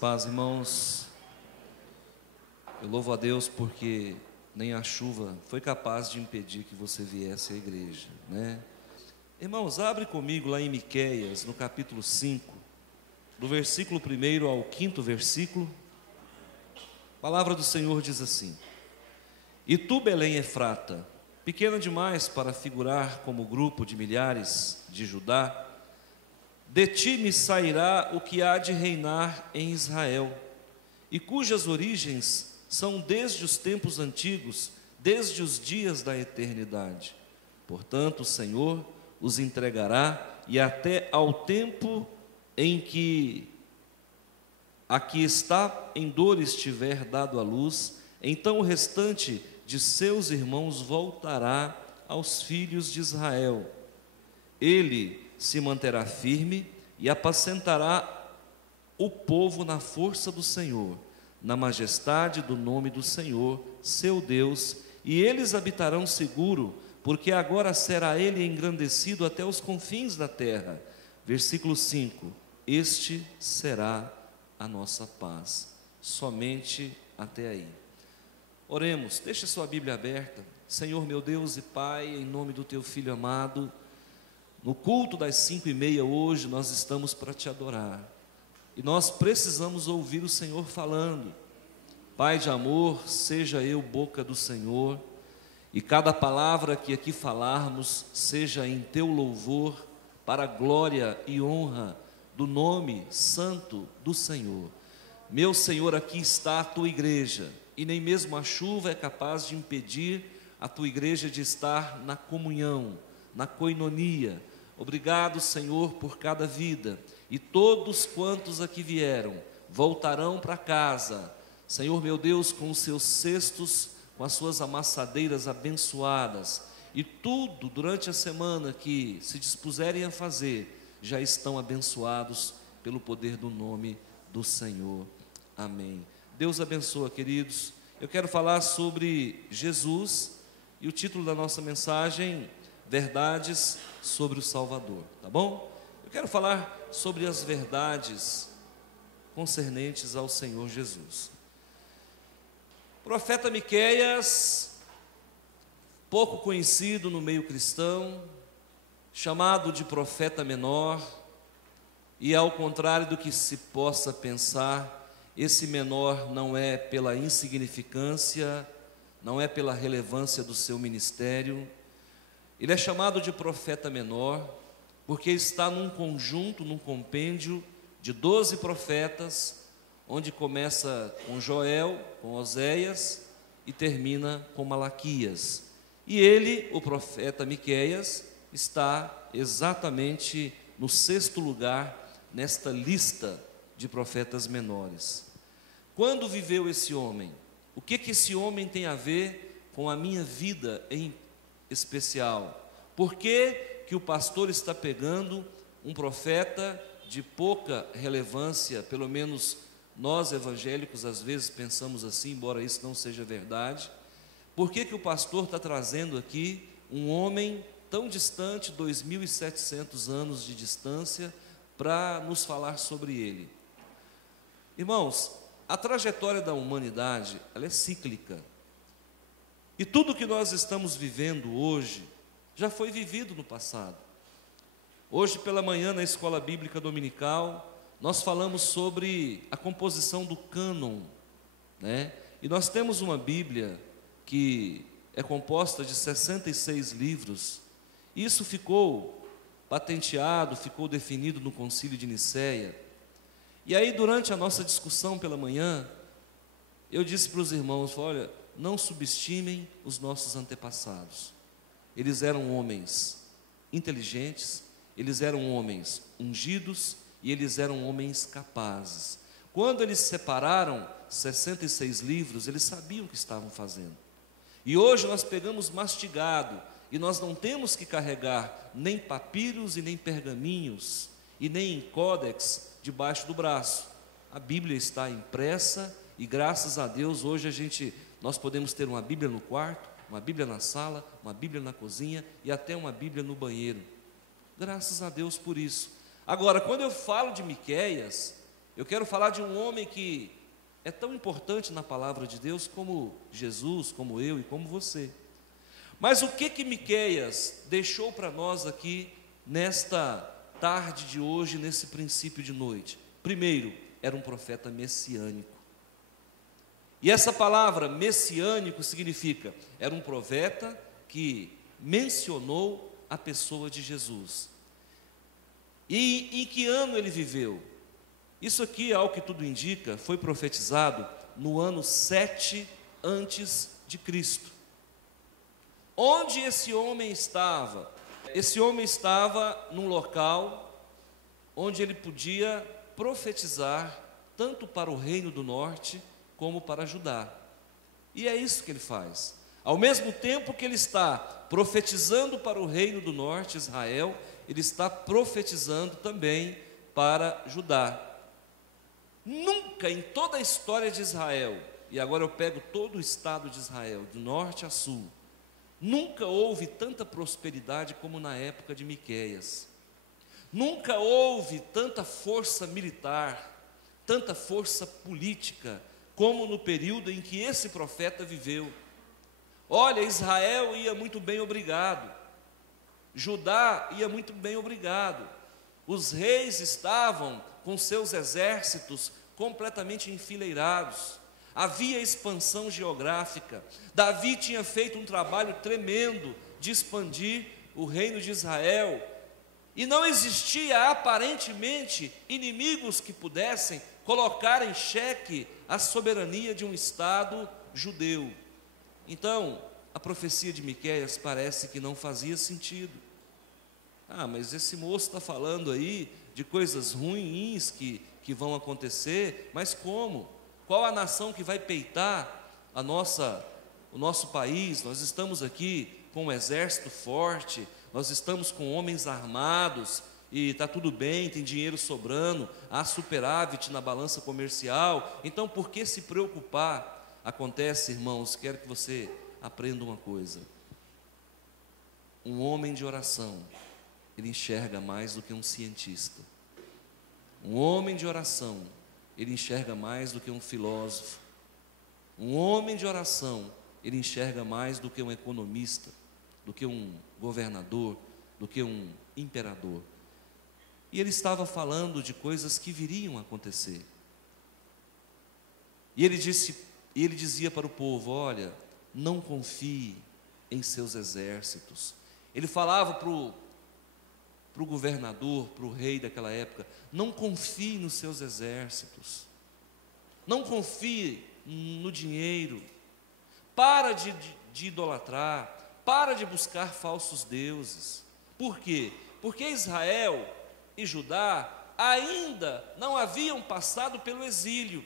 Paz, irmãos. Eu louvo a Deus porque nem a chuva foi capaz de impedir que você viesse à igreja, né? Irmãos, abre comigo lá em Miqueias, no capítulo 5, do versículo 1 ao 5º versículo. A palavra do Senhor diz assim: E tu, Belém Efrata, pequena demais para figurar como grupo de milhares de Judá, de ti me sairá o que há de reinar em Israel, e cujas origens são desde os tempos antigos, desde os dias da eternidade. Portanto, o Senhor os entregará, e até ao tempo em que aqui está em dores tiver dado à luz, então o restante de seus irmãos voltará aos filhos de Israel. Ele se manterá firme e apacentará o povo na força do Senhor, na majestade do nome do Senhor, seu Deus, e eles habitarão seguro, porque agora será ele engrandecido até os confins da terra. Versículo 5: Este será a nossa paz, somente até aí. Oremos, deixe sua Bíblia aberta. Senhor meu Deus e Pai, em nome do teu Filho amado, no culto das 5h30 hoje nós estamos para te adorar, e nós precisamos ouvir o Senhor falando. Pai de amor, seja eu boca do Senhor, e cada palavra que aqui falarmos seja em teu louvor, para a glória e honra do nome santo do Senhor. Meu Senhor, aqui está a tua igreja, e nem mesmo a chuva é capaz de impedir a tua igreja de estar na comunhão, na coinonia. Obrigado, Senhor, por cada vida, e todos quantos aqui vieram voltarão para casa, Senhor meu Deus, com os seus cestos, com as suas amassadeiras abençoadas, e tudo durante a semana que se dispuserem a fazer, já estão abençoados pelo poder do nome do Senhor. Amém. Deus abençoa, queridos. Eu quero falar sobre Jesus, e o título da nossa mensagem: Verdades sobre o Salvador, tá bom? Eu quero falar sobre as verdades concernentes ao Senhor Jesus. O profeta Miqueias, pouco conhecido no meio cristão, chamado de profeta menor, e ao contrário do que se possa pensar, esse menor não é pela insignificância, não é pela relevância do seu ministério. Ele é chamado de profeta menor porque está num conjunto, num compêndio de 12 profetas, onde começa com Joel, com Oséias e termina com Malaquias. E ele, o profeta Miqueias, está exatamente no 6º lugar nesta lista de profetas menores. Quando viveu esse homem? O que esse homem tem a ver com a minha vida em especial? Por que o pastor está pegando um profeta de pouca relevância? Pelo menos nós evangélicos às vezes pensamos assim, embora isso não seja verdade. Por que o pastor está trazendo aqui um homem tão distante, 2.700 anos de distância, para nos falar sobre ele? Irmãos, a trajetória da humanidade, ela é cíclica. E tudo que nós estamos vivendo hoje já foi vivido no passado. Hoje pela manhã, na escola bíblica dominical, nós falamos sobre a composição do cânon, né? E nós temos uma Bíblia que é composta de 66 livros. Isso ficou patenteado, ficou definido no Concílio de Nicéia. E aí, durante a nossa discussão pela manhã, eu disse para os irmãos: olha, não subestimem os nossos antepassados. Eles eram homens inteligentes, eles eram homens ungidos e eles eram homens capazes. Quando eles separaram 66 livros, eles sabiam o que estavam fazendo. E hoje nós pegamos mastigado, e nós não temos que carregar nem papiros e nem pergaminhos, e nem códex debaixo do braço. A Bíblia está impressa, e graças a Deus hoje nós podemos ter uma Bíblia no quarto, uma Bíblia na sala, uma Bíblia na cozinha e até uma Bíblia no banheiro. Graças a Deus por isso. Agora, quando eu falo de Miqueias, Eu quero falar de um homem que é tão importante na palavra de Deus como Jesus, como eu e como você. Mas o que Miqueias deixou para nós aqui nesta tarde de hoje, nesse princípio de noite? Primeiro, era um profeta messiânico. E essa palavra messiânico significa, era um profeta que mencionou a pessoa de Jesus. E em que ano ele viveu? Isso aqui, ao que tudo indica, foi profetizado no ano 7 antes de Cristo. Onde esse homem estava? Esse homem estava num local onde ele podia profetizar tanto para o reino do norte como para Judá. E é isso que ele faz. Ao mesmo tempo que ele está profetizando para o reino do norte, Israel, ele está profetizando também para Judá. Nunca em toda a história de Israel, e agora eu pego todo o estado de Israel, do norte a sul, nunca houve tanta prosperidade como na época de Miqueias. Nunca houve tanta força militar, tanta força política, como no período em que esse profeta viveu. Olha, Israel ia muito bem, obrigado. Judá ia muito bem, obrigado. Os reis estavam com seus exércitos completamente enfileirados. Havia expansão geográfica. Davi tinha feito um trabalho tremendo de expandir o reino de Israel. E não existia aparentemente inimigos que pudessem colocar em xeque a soberania de um Estado judeu. Então, a profecia de Miqueias parece que não fazia sentido. Mas esse moço está falando aí de coisas ruins que vão acontecer, mas como? Qual a nação que vai peitar o nosso país? Nós estamos aqui com um exército forte, nós estamos com homens armados, e está tudo bem, tem dinheiro sobrando, há superávit na balança comercial, então por que se preocupar? Acontece, irmãos, quero que você aprenda uma coisa: um homem de oração, ele enxerga mais do que um cientista. Um homem de oração, ele enxerga mais do que um filósofo. Um homem de oração, ele enxerga mais do que um economista, do que um governador, do que um imperador. E ele estava falando de coisas que viriam a acontecer. E ele dizia para o povo: olha, não confie em seus exércitos. Ele falava para o governador, para o rei daquela época: não confie nos seus exércitos, não confie no dinheiro, para de idolatrar, para de buscar falsos deuses. Por quê? Porque Israel e Judá ainda não haviam passado pelo exílio,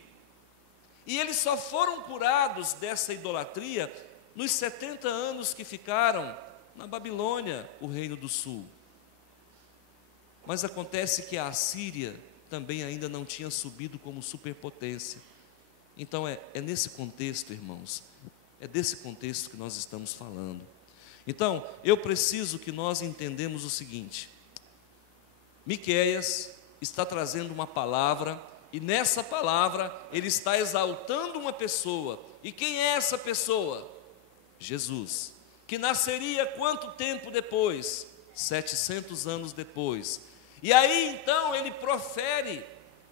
e eles só foram curados dessa idolatria nos 70 anos que ficaram na Babilônia, o reino do sul. Mas acontece que a Assíria também ainda não tinha subido como superpotência. Então é nesse contexto, irmãos, é desse contexto que nós estamos falando. Então, eu preciso que nós entendamos o seguinte: Miqueias está trazendo uma palavra, e nessa palavra ele está exaltando uma pessoa. E quem é essa pessoa? Jesus, que nasceria quanto tempo depois? 700 anos depois. E aí então ele profere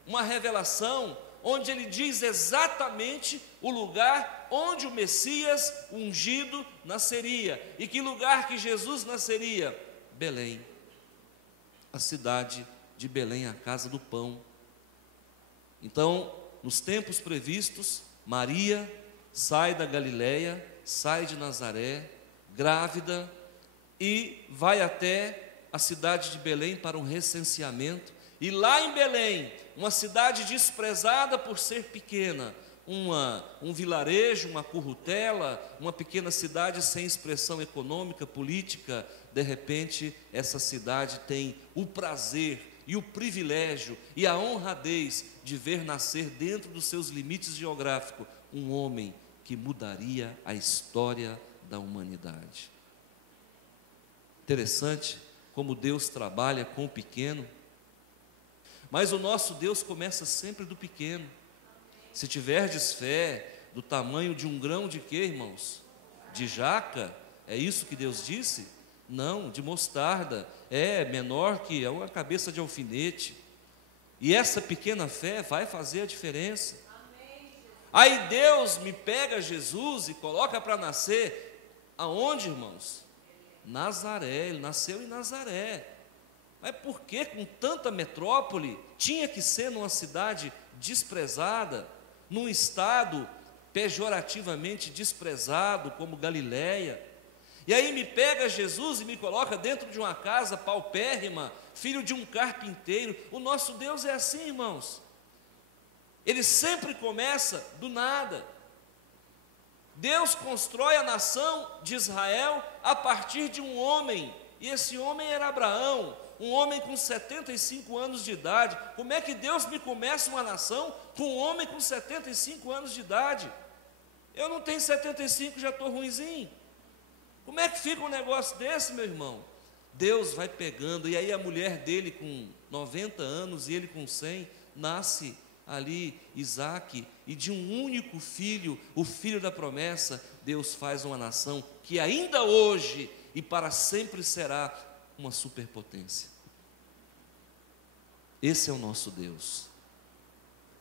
uma revelação, onde ele diz exatamente o lugar onde o Messias ungido nasceria. E que lugar que Jesus nasceria? Belém, a cidade de Belém, a casa do pão. Então, nos tempos previstos, Maria sai da Galileia, sai de Nazaré, grávida, e vai até a cidade de Belém para um recenseamento. E lá em Belém, uma cidade desprezada por ser pequena, um vilarejo, uma currutela, uma pequena cidade sem expressão econômica, política, de repente essa cidade tem o prazer e o privilégio e a honradez de ver nascer dentro dos seus limites geográficos um homem que mudaria a história da humanidade. Interessante como Deus trabalha com o pequeno. Mas o nosso Deus começa sempre do pequeno. Se tiverdes fé do tamanho de um grão de quê, irmãos? De jaca? É isso que Deus disse? Não, de mostarda. É menor que uma cabeça de alfinete. E essa pequena fé vai fazer a diferença. Aí Deus me pega Jesus e coloca para nascer aonde, irmãos? Nazaré. Ele nasceu em Nazaré. Mas por que com tanta metrópole tinha que ser numa cidade desprezada, num estado pejorativamente desprezado como Galiléia? E aí me pega Jesus e me coloca dentro de uma casa paupérrima, filho de um carpinteiro. O nosso Deus é assim, irmãos. Ele sempre começa do nada. Deus constrói a nação de Israel a partir de um homem, e esse homem era Abraão, um homem com 75 anos de idade. Como é que Deus me começa uma nação com um homem com 75 anos de idade? Eu não tenho 75, já estou ruinzinho. Como é que fica um negócio desse, meu irmão? Deus vai pegando, e aí a mulher dele com 90 anos e ele com 100, nasce ali Isaque, e de um único filho, o filho da promessa, Deus faz uma nação que ainda hoje e para sempre será uma superpotência. Esse é o nosso Deus,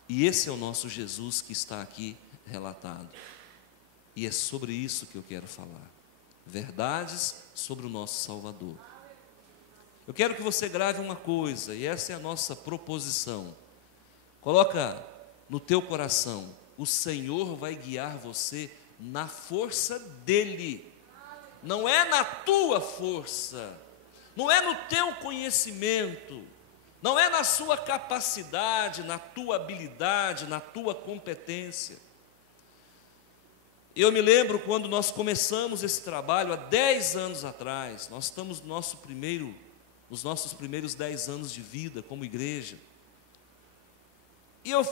e esse é o nosso Jesus que está aqui relatado, e é sobre isso que eu quero falar. Verdades sobre o nosso Salvador. Eu quero que você grave uma coisa, e essa é a nossa proposição. Coloca no teu coração: o Senhor vai guiar você na força dEle, não é na tua força, não é no teu conhecimento, não é na sua capacidade, na tua habilidade, na tua competência. Eu me lembro quando nós começamos esse trabalho há 10 anos atrás. Nós estamos nos nossos primeiros 10 anos de vida como igreja. E eu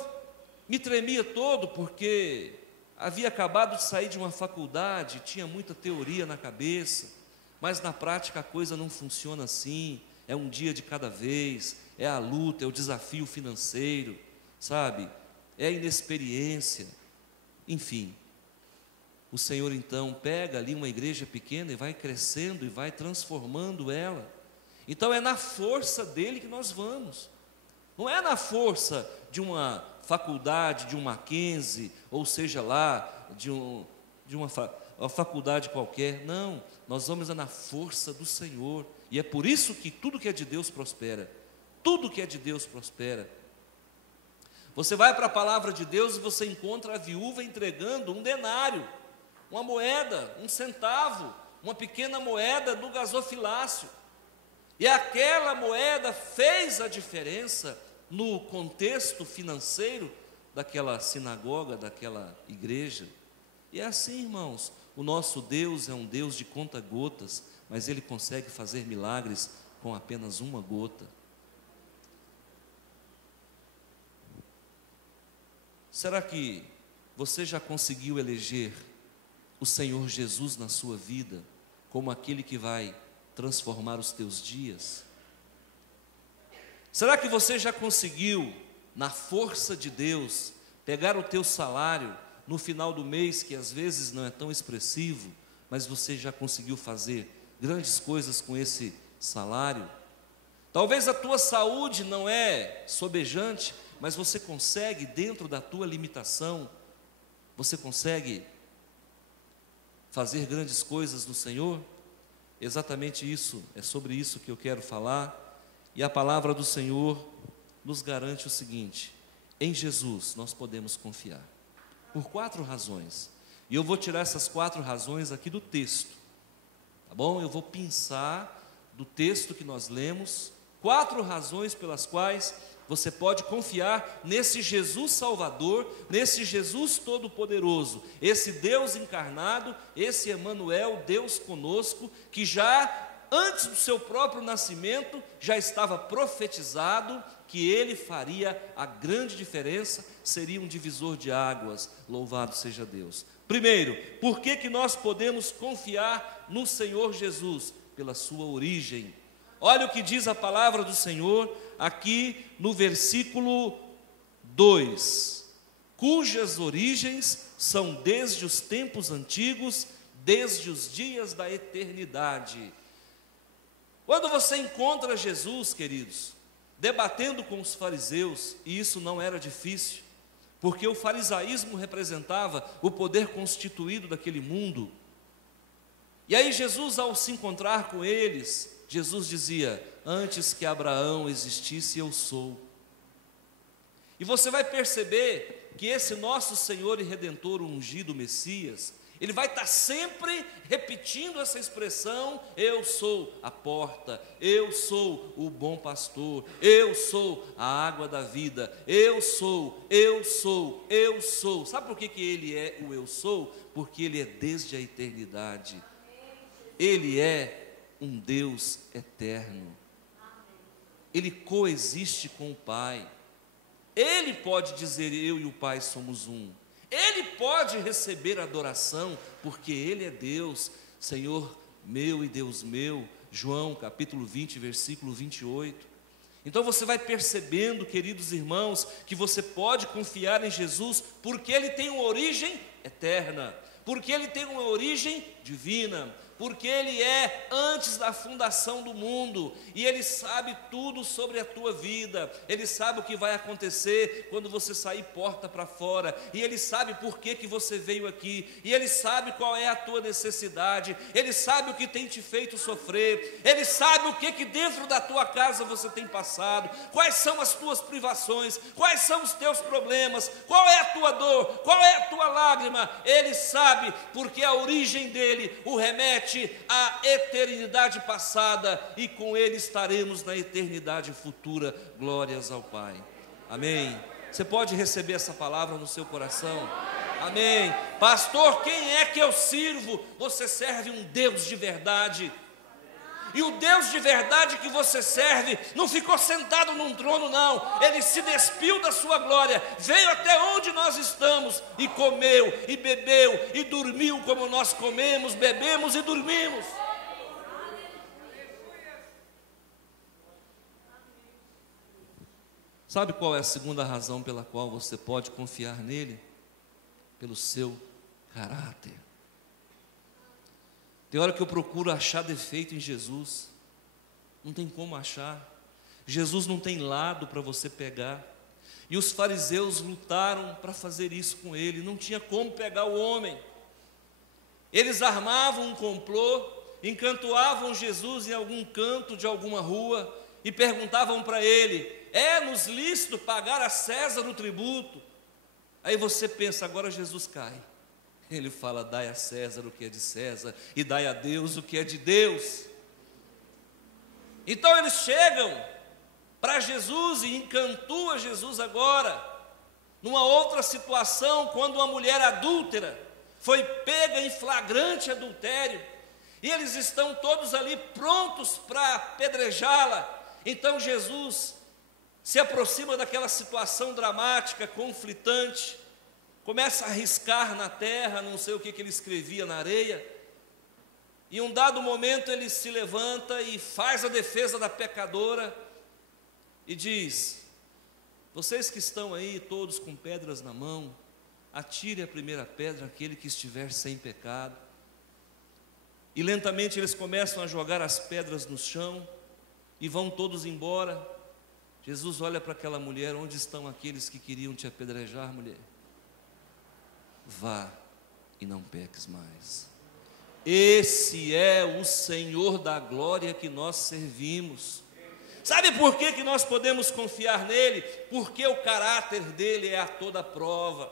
me tremia todo porque havia acabado de sair de uma faculdade, tinha muita teoria na cabeça, mas na prática a coisa não funciona assim. É um dia de cada vez, é a luta, é o desafio financeiro, sabe? É a inexperiência, enfim. O Senhor então pega ali uma igreja pequena e vai crescendo e vai transformando ela. Então é na força dele que nós vamos. Não é na força de uma faculdade, de um Mackenzie, ou seja lá, de uma faculdade qualquer. Não, nós vamos na força do Senhor. E é por isso que tudo que é de Deus prospera. Tudo que é de Deus prospera. Você vai para a palavra de Deus e você encontra a viúva entregando um denário, uma moeda, um centavo, uma pequena moeda do gasofilácio. E aquela moeda fez a diferença no contexto financeiro daquela sinagoga, daquela igreja. E é assim, irmãos, o nosso Deus é um Deus de conta-gotas, mas Ele consegue fazer milagres com apenas uma gota. Será que você já conseguiu eleger o Senhor Jesus na sua vida como aquele que vai transformar os teus dias? Será que você já conseguiu, na força de Deus, pegar o teu salário no final do mês, que às vezes não é tão expressivo, mas você já conseguiu fazer grandes coisas com esse salário? Talvez a tua saúde não é sobejante, mas você consegue, dentro da tua limitação, você consegue fazer grandes coisas no Senhor? Exatamente isso, é sobre isso que eu quero falar. E a palavra do Senhor nos garante o seguinte: em Jesus nós podemos confiar, por 4 razões. E eu vou tirar essas 4 razões aqui do texto, tá bom? Eu vou pensar do texto que nós lemos, 4 razões pelas quais você pode confiar nesse Jesus Salvador, nesse Jesus Todo-Poderoso, esse Deus encarnado, esse Emanuel, Deus conosco, que já antes do seu próprio nascimento já estava profetizado que ele faria a grande diferença, seria um divisor de águas. Louvado seja Deus. Primeiro, por que nós podemos confiar no Senhor Jesus? Pela sua origem. Olha o que diz a palavra do Senhor aqui no versículo 2: cujas origens são desde os tempos antigos, desde os dias da eternidade. Quando você encontra Jesus, queridos, debatendo com os fariseus, e isso não era difícil, porque o farisaísmo representava o poder constituído daquele mundo. E aí Jesus, ao se encontrar com eles, Jesus dizia: antes que Abraão existisse, eu sou. E você vai perceber que esse nosso Senhor e Redentor ungido, Messias, ele vai estar sempre repetindo essa expressão: eu sou a porta, eu sou o bom pastor, eu sou a água da vida, eu sou, eu sou, eu sou. Sabe por que ele é o eu sou? Porque ele é desde a eternidade. Ele é um Deus eterno. Ele coexiste com o Pai. Ele pode dizer: eu e o Pai somos um. Ele pode receber adoração, porque Ele é Deus, Senhor meu e Deus meu. João capítulo 20, versículo 28. Então você vai percebendo, queridos irmãos, que você pode confiar em Jesus, porque Ele tem uma origem eterna, porque Ele tem uma origem divina, porque Ele é antes da fundação do mundo, e Ele sabe tudo sobre a tua vida. Ele sabe o que vai acontecer quando você sair porta para fora, e Ele sabe por que você veio aqui, e Ele sabe qual é a tua necessidade, Ele sabe o que tem te feito sofrer, Ele sabe o que dentro da tua casa você tem passado, quais são as tuas privações, quais são os teus problemas, qual é a tua dor, qual é a tua lágrima. Ele sabe, porque a origem dele o remete à eternidade passada, e com Ele estaremos na eternidade futura. Glórias ao Pai. Amém. Você pode receber essa palavra no seu coração? Amém. Pastor, quem é que eu sirvo? Você serve um Deus de verdade. E o Deus de verdade que você serve não ficou sentado num trono, não. Ele se despiu da sua glória, veio até onde nós estamos e comeu, e bebeu, e dormiu como nós comemos, bebemos e dormimos. Sabe qual é a segunda razão pela qual você pode confiar nele? Pelo seu caráter. Tem hora que eu procuro achar defeito em Jesus, não tem como achar. Jesus não tem lado para você pegar. E os fariseus lutaram para fazer isso com ele, não tinha como pegar o homem. Eles armavam um complô, encantoavam Jesus em algum canto de alguma rua e perguntavam para ele: é-nos lícito pagar a César o tributo? Aí você pensa: agora Jesus cai. Ele fala: dai a César o que é de César, e dai a Deus o que é de Deus. Então eles chegam para Jesus e encantua Jesus agora, numa outra situação, quando uma mulher adúltera foi pega em flagrante adultério, e eles estão todos ali prontos para apedrejá-la. Então Jesus se aproxima daquela situação dramática, conflitante, começa a riscar na terra, não sei o que ele escrevia na areia, e em um dado momento ele se levanta e faz a defesa da pecadora, e diz: vocês que estão aí todos com pedras na mão, atire a primeira pedra aquele que estiver sem pecado. E lentamente eles começam a jogar as pedras no chão, e vão todos embora. Jesus olha para aquela mulher: onde estão aqueles que queriam te apedrejar, mulher? Vá e não peques mais. Esse é o Senhor da glória que nós servimos. Sabe por que nós podemos confiar nele? Porque o caráter dele é a toda prova.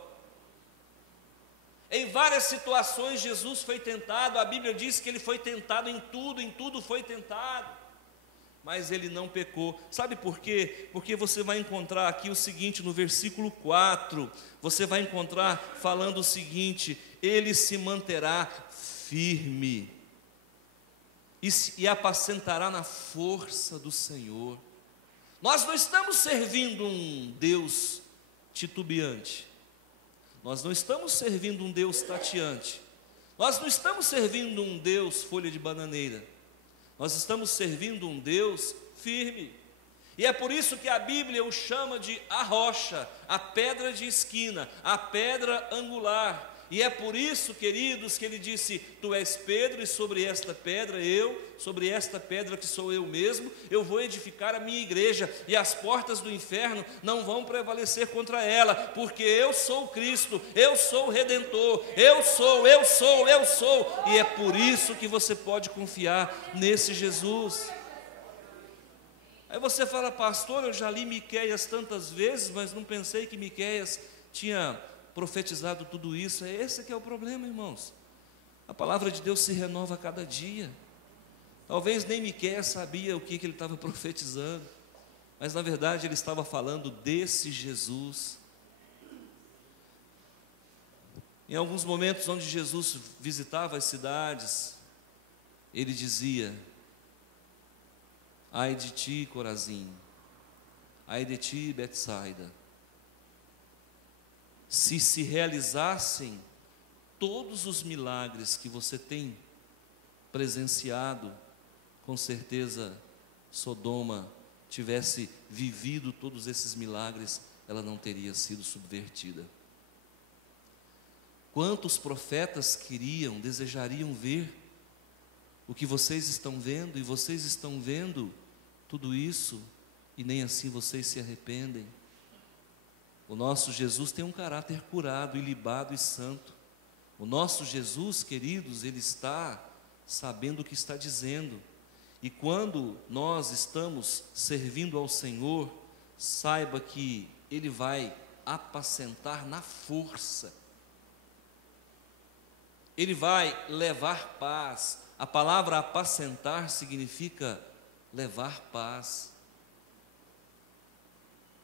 Em várias situações Jesus foi tentado, a Bíblia diz que ele foi tentado em tudo foi tentado, mas ele não pecou. Sabe por quê? Porque você vai encontrar aqui o seguinte, no versículo 4, você vai encontrar falando o seguinte: ele se manterá firme e apacentará na força do Senhor. Nós não estamos servindo um Deus titubeante, nós não estamos servindo um Deus tateante, nós não estamos servindo um Deus folha de bananeira. Nós estamos servindo um Deus firme. E é por isso que a Bíblia o chama de a rocha, a pedra de esquina, a pedra angular. E é por isso, queridos, que ele disse: tu és Pedro, e sobre esta pedra sobre esta pedra que sou eu mesmo, eu vou edificar a minha igreja, e as portas do inferno não vão prevalecer contra ela, porque eu sou Cristo, eu sou o Redentor, eu sou, e é por isso que você pode confiar nesse Jesus. Aí você fala: pastor, eu já li Miqueias tantas vezes, mas não pensei que Miqueias tinha profetizado tudo isso. É esse que é o problema, irmãos. A palavra de Deus se renova a cada dia. Talvez nem Miqueias sabia o que ele estava profetizando, mas na verdade ele estava falando desse Jesus. Em alguns momentos onde Jesus visitava as cidades, ele dizia: ai de ti, Corazim, ai de ti, Betsaida, se realizassem todos os milagres que você tem presenciado, com certeza Sodoma tivesse vivido todos esses milagres, ela não teria sido subvertida. Quantos profetas desejariam ver o que vocês estão vendo, e vocês estão vendo tudo isso, e nem assim vocês se arrependem? O nosso Jesus tem um caráter curado, ilibado e santo. O nosso Jesus, queridos, ele está sabendo o que está dizendo. E quando nós estamos servindo ao Senhor, saiba que ele vai apacentar na força. Ele vai levar paz. A palavra apacentar significa levar paz.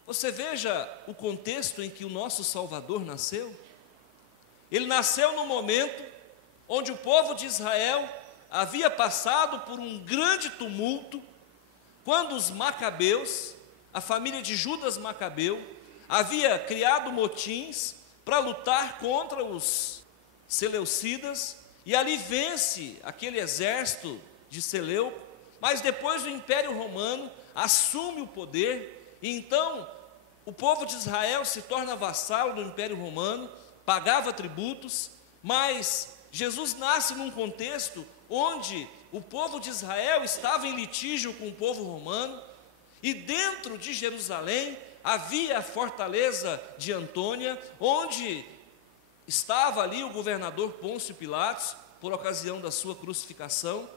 Você veja o contexto em que o nosso Salvador nasceu. Ele nasceu no momento onde o povo de Israel havia passado por um grande tumulto, quando os Macabeus, a família de Judas Macabeu, havia criado motins para lutar contra os Seleucidas, e ali vence aquele exército de Seleuco, mas depois o Império Romano assume o poder, e então o povo de Israel se torna vassalo do Império Romano, pagava tributos, mas Jesus nasce num contexto onde o povo de Israel estava em litígio com o povo romano, e dentro de Jerusalém havia a fortaleza de Antônia, onde estava ali o governador Pôncio Pilatos, por ocasião da sua crucificação,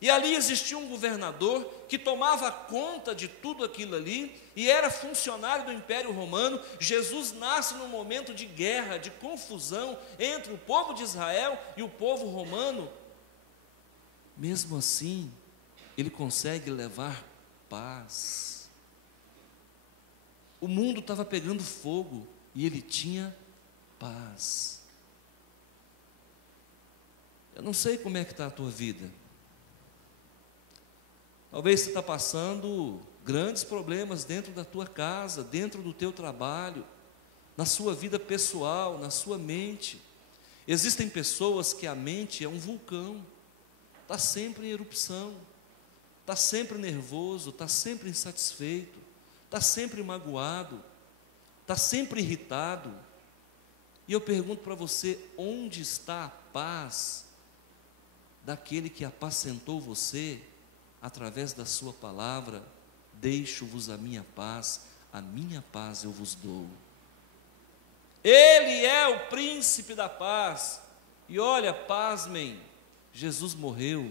e ali existia um governador que tomava conta de tudo aquilo ali, e era funcionário do Império Romano. Jesus nasce num momento de guerra, de confusão entre o povo de Israel e o povo romano. Mesmo assim, ele consegue levar paz. O mundo estava pegando fogo e ele tinha paz. Eu não sei como é que está a tua vida. Talvez você está passando grandes problemas dentro da tua casa, dentro do teu trabalho, na sua vida pessoal, na sua mente. Existem pessoas que a mente é um vulcão, está sempre em erupção, está sempre nervoso, está sempre insatisfeito, está sempre magoado, está sempre irritado. E eu pergunto para você: onde está a paz daquele que apacentou você através da sua palavra? Deixo-vos a minha paz eu vos dou. Ele é o príncipe da paz. E olha, pasmem, Jesus morreu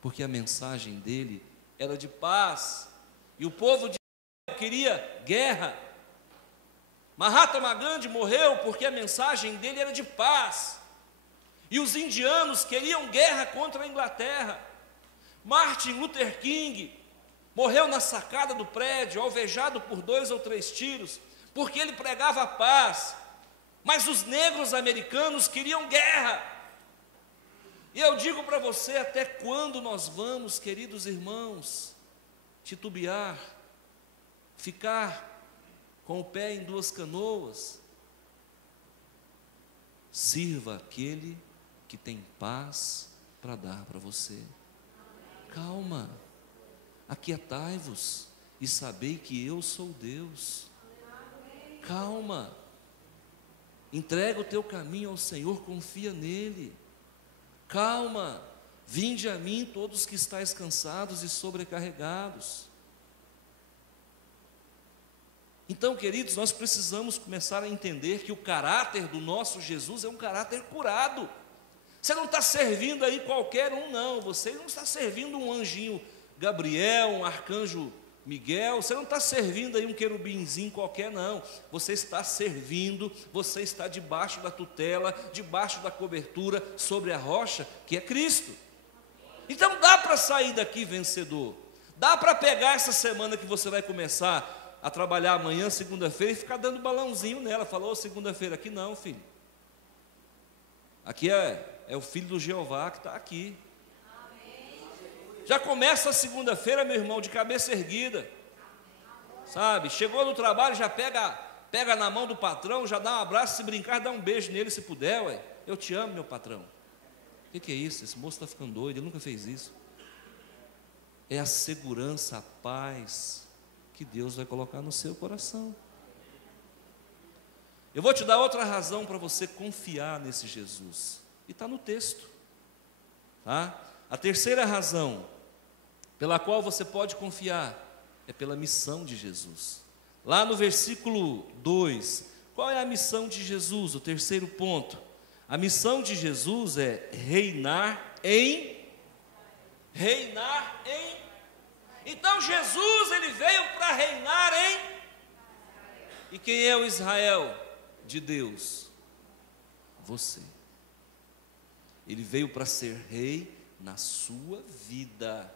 porque a mensagem dele era de paz, e o povo de Israel queria guerra. Mahatma Gandhi morreu porque a mensagem dele era de paz, e os indianos queriam guerra contra a Inglaterra. Martin Luther King morreu na sacada do prédio, alvejado por 2 ou 3 tiros, porque ele pregava a paz, mas os negros americanos queriam guerra. E eu digo para você: até quando nós vamos, queridos irmãos, titubear, ficar com o pé em 2 canoas? Sirva aquele que tem paz para dar para você. calma, aquietai-vos e sabei que eu sou Deus. Calma, entrega o teu caminho ao Senhor, confia nele. Calma, vinde a mim todos que estáis cansados e sobrecarregados. Então, queridos, nós precisamos começar a entender que o caráter do nosso Jesus é um caráter curado. Você não está servindo aí qualquer um, não. Você não está servindo um anjinho Gabriel, um arcanjo Miguel. Você não está servindo aí um querubinzinho qualquer, não. Você está servindo, você está debaixo da tutela, debaixo da cobertura, sobre a rocha, que é Cristo. Então dá para sair daqui vencedor. Dá para pegar essa semana que você vai começar a trabalhar amanhã, segunda-feira, e ficar dando balãozinho nela. Falou, segunda-feira, aqui não, filho. Aqui é o filho do Jeová que está aqui. Já começa a segunda-feira, meu irmão, de cabeça erguida. Sabe, chegou no trabalho, já pega na mão do patrão, já dá um abraço, se brincar, dá um beijo nele se puder, ué. Eu te amo, meu patrão. O que é isso? Esse moço está ficando doido, ele nunca fez isso. É a segurança, a paz que Deus vai colocar no seu coração. Eu vou te dar outra razão para você confiar nesse Jesus, e está no texto, tá? A terceira razão pela qual você pode confiar é pela missão de Jesus. Lá no versículo 2, qual é a missão de Jesus? O terceiro ponto, a missão de Jesus é reinar em. Então Jesus, ele veio para reinar em. E quem é o Israel de Deus? Você. Ele veio para ser rei na sua vida.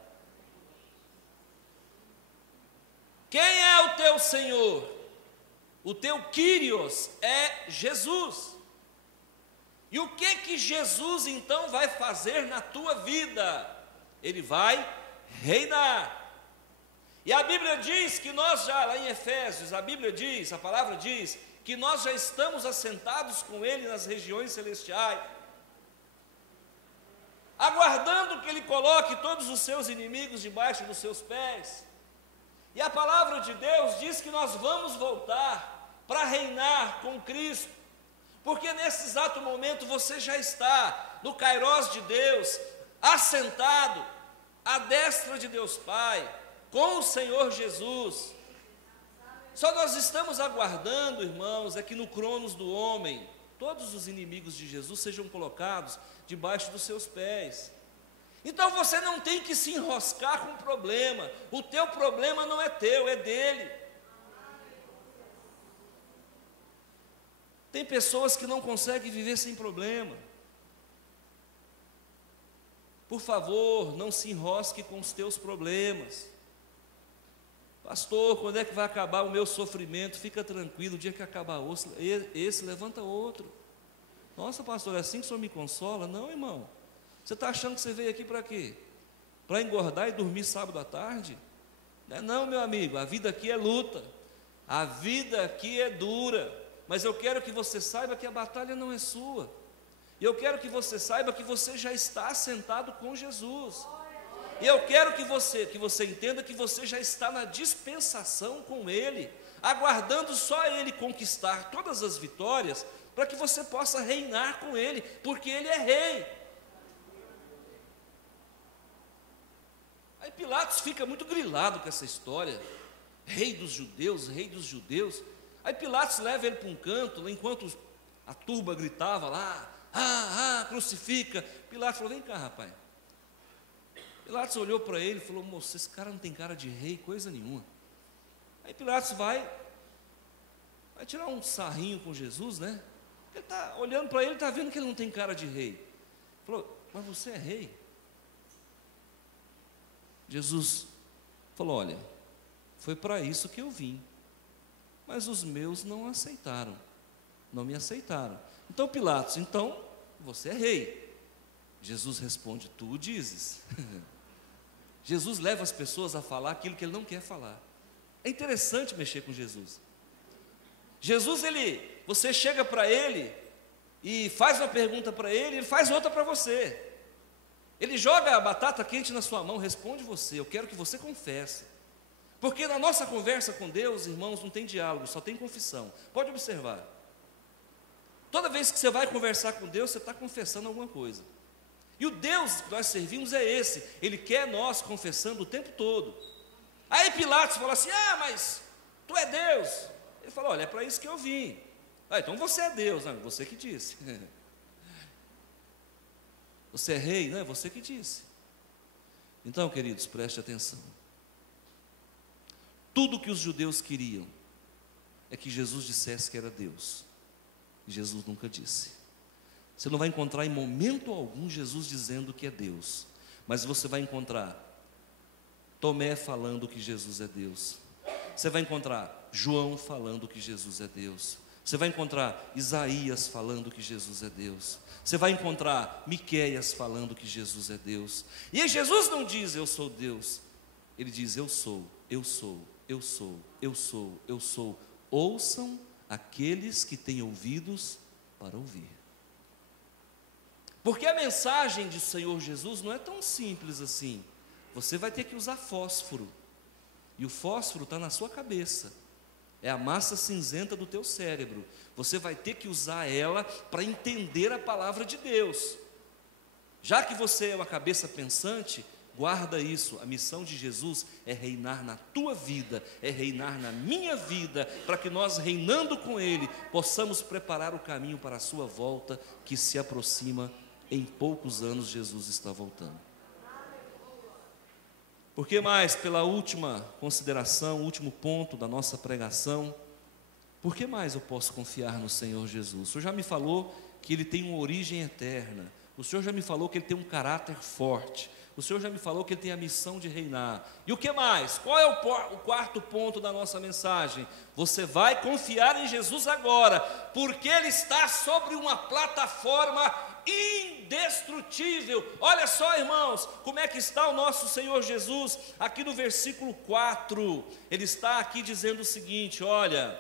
Quem é o teu Senhor? O teu Kyrios é Jesus. E o que Jesus então vai fazer na tua vida? Ele vai reinar. E a Bíblia diz que nós já, lá em Efésios, a palavra diz, que nós já estamos assentados com Ele nas regiões celestiais, aguardando que Ele coloque todos os seus inimigos debaixo dos seus pés. E a palavra de Deus diz que nós vamos voltar para reinar com Cristo, porque nesse exato momento você já está no Kairós de Deus, assentado à destra de Deus Pai, com o Senhor Jesus. Só nós estamos aguardando, irmãos, é que no cronos do homem, todos os inimigos de Jesus sejam colocados debaixo dos seus pés. Então você não tem que se enroscar com o problema. O teu problema não é teu, é dele. Tem pessoas que não conseguem viver sem problema. Por favor, não se enrosque com os teus problemas. Pastor, quando é que vai acabar o meu sofrimento? Fica tranquilo, o dia que acabar esse, levanta outro. Nossa, pastor, é assim que o senhor me consola? Não, irmão. Você está achando que você veio aqui para quê? Para engordar e dormir sábado à tarde? Não, meu amigo, a vida aqui é luta. A vida aqui é dura. Mas eu quero que você saiba que a batalha não é sua. E eu quero que você saiba que você já está sentado com Jesus. E eu quero que você entenda que você já está na dispensação com Ele, aguardando só Ele conquistar todas as vitórias, para que você possa reinar com Ele, porque Ele é rei. Aí Pilatos fica muito grilado com essa história, rei dos judeus. Aí Pilatos leva ele para um canto, enquanto a turba gritava lá, crucifica. Pilatos falou, vem cá, rapaz. Pilatos olhou para ele e falou, moço, esse cara não tem cara de rei, coisa nenhuma. Aí Pilatos vai tirar um sarrinho com Jesus, né? Ele está olhando para ele, está vendo que ele não tem cara de rei. Falou, mas você é rei? Jesus falou, olha, foi para isso que eu vim, mas os meus não aceitaram, não me aceitaram. Então Pilatos, então você é rei. Jesus responde, tu o dizes. Jesus leva as pessoas a falar aquilo que ele não quer falar. É interessante mexer com Jesus. Jesus, você chega para ele e faz uma pergunta para ele, ele faz outra para você. Ele joga a batata quente na sua mão, responde você, eu quero que você confesse. Porque na nossa conversa com Deus, irmãos, não tem diálogo, só tem confissão. Pode observar. Toda vez que você vai conversar com Deus, você está confessando alguma coisa. E o Deus que nós servimos é esse, Ele quer nós confessando o tempo todo. Aí Pilatos falou assim, mas tu é Deus. Ele falou, olha, é para isso que eu vim. Então você é Deus, não, você que disse. Você é rei, não é você que disse. Então, queridos, preste atenção. Tudo que os judeus queriam é que Jesus dissesse que era Deus. E Jesus nunca disse. Você não vai encontrar em momento algum Jesus dizendo que é Deus. Mas você vai encontrar Tomé falando que Jesus é Deus. Você vai encontrar João falando que Jesus é Deus. Você vai encontrar Isaías falando que Jesus é Deus. Você vai encontrar Miqueias falando que Jesus é Deus. E aí Jesus não diz eu sou Deus. Ele diz eu sou, eu sou, eu sou, eu sou, eu sou. Ouçam aqueles que têm ouvidos para ouvir. Porque a mensagem do Senhor Jesus não é tão simples assim. Você vai ter que usar fósforo. E o fósforo está na sua cabeça. É a massa cinzenta do teu cérebro. Você vai ter que usar ela para entender a palavra de Deus. Já que você é uma cabeça pensante, guarda isso. A missão de Jesus é reinar na tua vida, é reinar na minha vida, para que nós, reinando com Ele, possamos preparar o caminho para a sua volta, que se aproxima. Em poucos anos Jesus está voltando. Por que mais, pela última consideração, último ponto da nossa pregação, por que mais eu posso confiar no Senhor Jesus? O Senhor já me falou que Ele tem uma origem eterna. O Senhor já me falou que Ele tem um caráter forte. O Senhor já me falou que Ele tem a missão de reinar. E o que mais? Qual é o quarto ponto da nossa mensagem? Você vai confiar em Jesus agora, porque Ele está sobre uma plataforma indestrutível. Olha só, irmãos, como é que está o nosso Senhor Jesus, aqui no versículo 4, ele está aqui dizendo o seguinte, olha,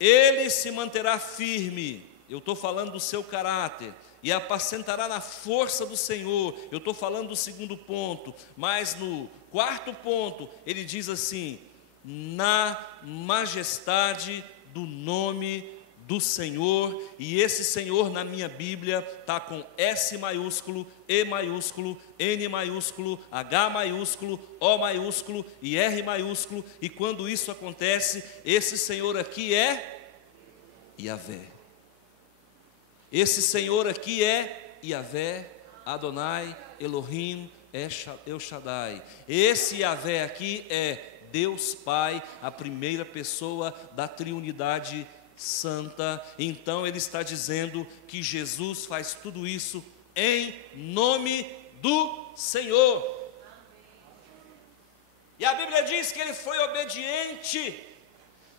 Ele se manterá firme, eu estou falando do seu caráter, e apacentará na força do Senhor, eu estou falando do segundo ponto, mas no quarto ponto, ele diz assim, na majestade do nome do Senhor, e esse Senhor na minha Bíblia está com S maiúsculo, E maiúsculo, N maiúsculo, H maiúsculo, O maiúsculo e R maiúsculo, e quando isso acontece, esse Senhor aqui é Yahvé. Esse Senhor aqui é Yahvé, Adonai, Elohim, El Shaddai. Esse Yahvé aqui é Deus Pai, a primeira pessoa da triunidade santa. Então ele está dizendo que Jesus faz tudo isso em nome do Senhor. E a Bíblia diz que ele foi obediente.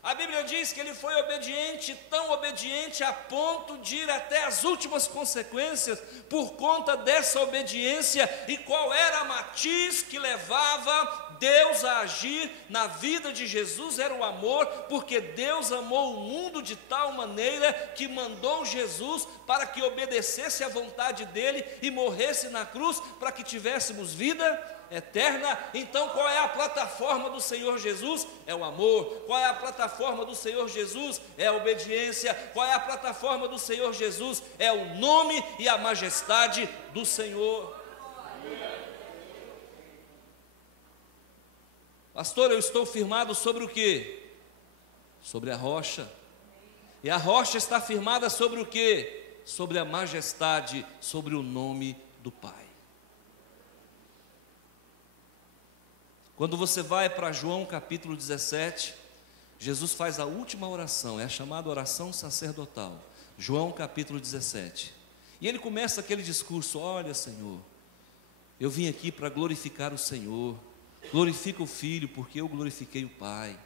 A Bíblia diz que ele foi obediente, tão obediente a ponto de ir até as últimas consequências por conta dessa obediência. E qual era a matiz que levava Deus a agir na vida de Jesus? Era o amor, porque Deus amou o mundo de tal maneira que mandou Jesus para que obedecesse à vontade dele e morresse na cruz para que tivéssemos vida eterna. Então qual é a plataforma do Senhor Jesus? É o amor. Qual é a plataforma do Senhor Jesus? É a obediência. Qual é a plataforma do Senhor Jesus? É o nome e a majestade do Senhor. Pastor, eu estou firmado sobre o quê? Sobre a rocha. E a rocha está firmada sobre o quê? Sobre a majestade, sobre o nome do Pai. Quando você vai para João capítulo 17, Jesus faz a última oração, é a chamada oração sacerdotal. João capítulo 17. E ele começa aquele discurso: olha, Senhor, eu vim aqui para glorificar o Senhor. Glorifica o Filho, porque eu glorifiquei o Pai.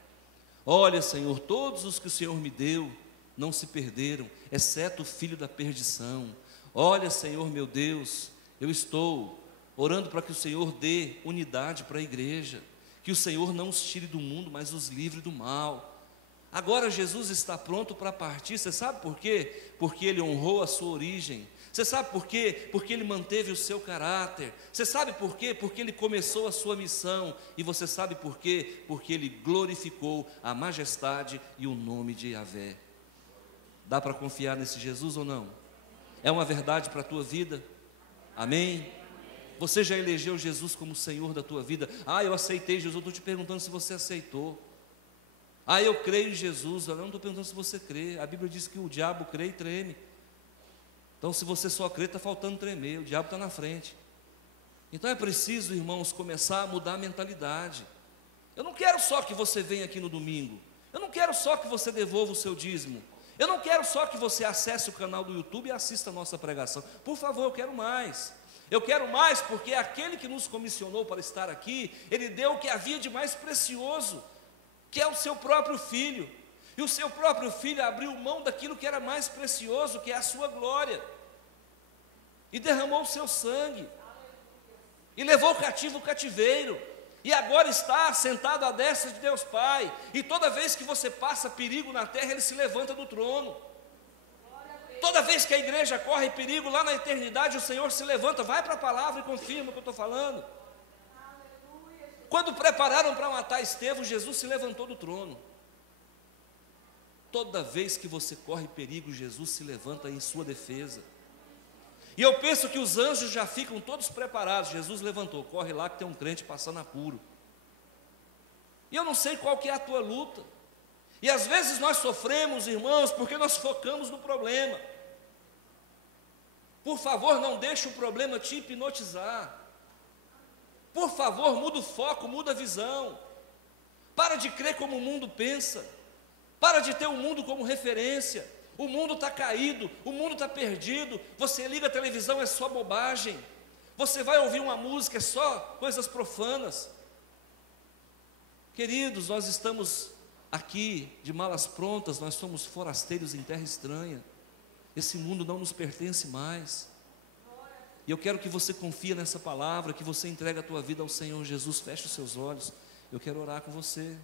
Olha, Senhor, todos os que o Senhor me deu não se perderam, exceto o filho da perdição. Olha, Senhor, meu Deus, eu estou orando para que o Senhor dê unidade para a igreja, que o Senhor não os tire do mundo, mas os livre do mal. Agora Jesus está pronto para partir. Você sabe por quê? Porque Ele honrou a sua origem. Você sabe por quê? Porque Ele manteve o seu caráter. Você sabe por quê? Porque Ele começou a sua missão. E você sabe por quê? Porque Ele glorificou a majestade e o nome de Yahvé. Dá para confiar nesse Jesus ou não? É uma verdade para a tua vida? Amém? Você já elegeu Jesus como Senhor da tua vida? Ah, eu aceitei Jesus. Eu estou te perguntando se você aceitou. Ah, eu creio em Jesus. Eu não estou perguntando se você crê. A Bíblia diz que o diabo crê e treme. Então, se você só crê, está faltando tremer. O diabo está na frente. Então é preciso, irmãos, começar a mudar a mentalidade. Eu não quero só que você venha aqui no domingo. Eu não quero só que você devolva o seu dízimo. Eu não quero só que você acesse o canal do YouTube e assista a nossa pregação. Por favor, eu quero mais. Eu quero mais porque aquele que nos comissionou para estar aqui, Ele deu o que havia de mais precioso, que é o seu próprio Filho. E o seu próprio Filho abriu mão daquilo que era mais precioso, que é a sua glória. E derramou o seu sangue. E levou cativo o cativeiro. E agora está sentado à destra de Deus Pai. E toda vez que você passa perigo na terra, Ele se levanta do trono. Toda vez que a igreja corre perigo lá na eternidade, o Senhor se levanta, vai para a palavra e confirma o que eu estou falando. Quando prepararam para matar Estevão, Jesus se levantou do trono. Toda vez que você corre perigo, Jesus se levanta em sua defesa. E eu penso que os anjos já ficam todos preparados. Jesus levantou, corre lá que tem um crente passando apuro. E eu não sei qual que é a tua luta. E às vezes nós sofremos, irmãos, porque nós focamos no problema. Por favor, não deixe o problema te hipnotizar. Por favor, muda o foco, muda a visão. Para de crer como o mundo pensa. Para de ter o mundo como referência. O mundo está caído, o mundo está perdido. Você liga a televisão, é só bobagem. Você vai ouvir uma música, é só coisas profanas. Queridos, nós estamos aqui de malas prontas, nós somos forasteiros em terra estranha. Esse mundo não nos pertence mais. E eu quero que você confie nessa palavra, que você entregue a tua vida ao Senhor Jesus. Feche os seus olhos, eu quero orar com você.